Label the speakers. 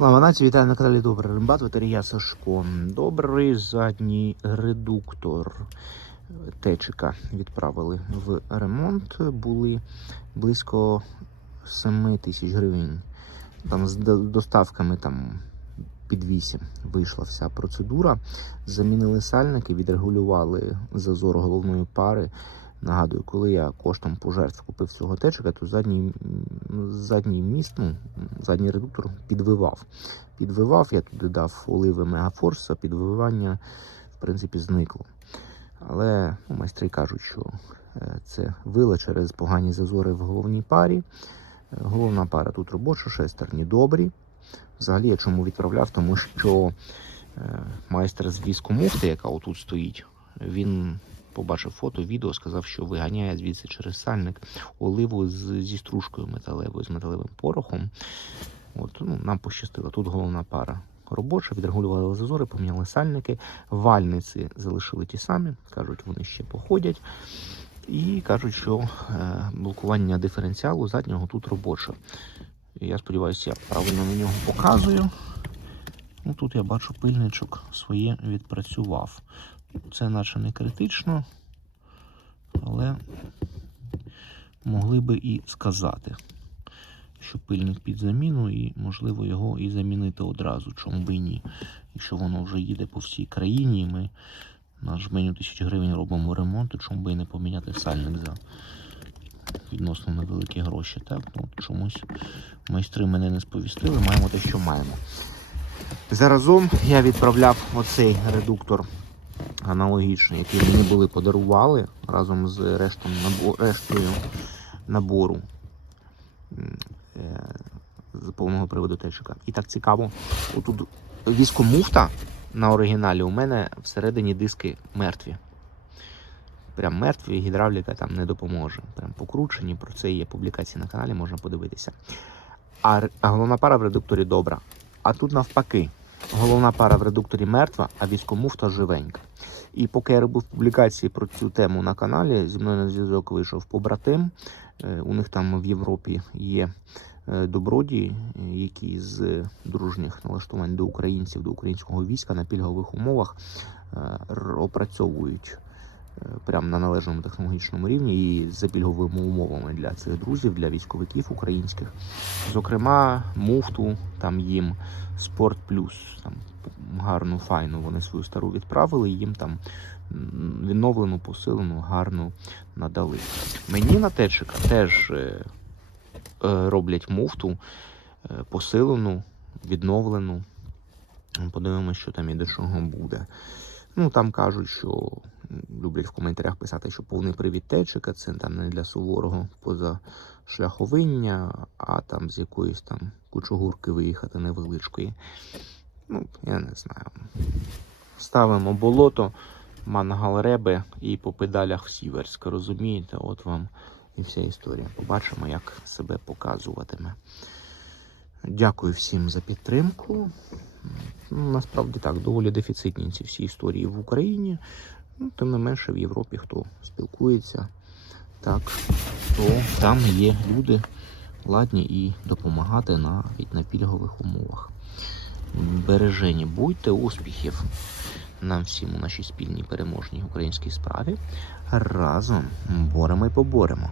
Speaker 1: Слава нації, вітаю на каналі Добрий Римбат, ветерія Сашко. Добрий задній редуктор течика відправили в ремонт. Були близько 7 тисяч гривень. Там з доставками там під 8 вийшла вся процедура. Замінили сальники, відрегулювали зазор головної пари. Нагадую, коли я коштом пожертв купив цього течика, то задній, задній міст, ну, задній редуктор підвивав. Підвивав, я туди дав оливи Мегафорс, а підвивання, в принципі, зникло. Але ну, майстри кажуть, що е, це вила через погані зазори в головній парі. Е, Головна пара тут робоча, шестерні добрі. Взагалі, я чому відправляв, тому що е, майстер з віску муфти, яка отут стоїть, він побачив фото, відео, сказав, що виганяє звідси через сальник оливу з, зі стружкою металевою, з металевим порохом. От, ну, нам пощастило. Тут головна пара робоча, відрегулювали зазори, поміняли сальники, вальниці залишили ті самі, кажуть, вони ще походять. І кажуть, що е, блокування диференціалу заднього тут робоче. Я сподіваюся, я правильно на нього показую. Ну, тут я бачу пильничок своє відпрацював. Це наче не критично, але могли би і сказати, що пильник під заміну, і можливо його і замінити одразу, чому би і ні. Якщо воно вже їде по всій країні, і ми на жменю тисяч гривень робимо ремонт, то чому би і не поміняти сальник за відносно невеликі гроші. Так, ну чомусь майстри мене не сповістили, маємо те, що маємо. Заразом я відправляв оцей редуктор аналогічний, який мені були подарували разом з рештом, рештою набору е, з повного приводу течика. І так цікаво, отут віскомуфта на оригіналі у мене всередині диски мертві. Прям мертві, гідравліка там не допоможе. Прям покручені, про це є публікації на каналі, можна подивитися. А, головна пара в редукторі добра. А тут навпаки, головна пара в редукторі мертва, а віскомуфта живенька. І поки я робив публікації про цю тему на каналі, зі мною на зв'язок вийшов побратим. Е, У них там в Європі є е, добродії, е, які з дружніх налаштувань до українців, до українського війська на пільгових умовах опрацьовують прямо на належному технологічному рівні і за пільговими умовами для цих друзів, для військовиків українських. Зокрема, муфту там їм Спорт Плюс, там гарну, файну вони свою стару відправили, і їм там відновлену, посилену, гарну надали. Мені на течика теж е, е, роблять муфту е, посилену, відновлену. Подивимося, що там і до чого буде. Ну, там кажуть, що люблять в коментарях писати, що повний привід течика це там не для суворого позашляховиння, а там з якоїсь там кучугурки виїхати невеличкої. Ну, я не знаю. Ставимо болото, мангал реби і по педалях в Сіверськ. Розумієте, от вам і вся історія. Побачимо, як себе показуватиме. Дякую всім за підтримку. Ну, Насправді так, доволі дефіцитні ці всі історії в Україні. Ну, тим не менше в Європі хто спілкується, так, то там є люди ладні і допомагати навіть на пільгових умовах. Бережені, будьте успіхів нам всім у нашій спільній переможній українській справі. Разом боремо і поборемо.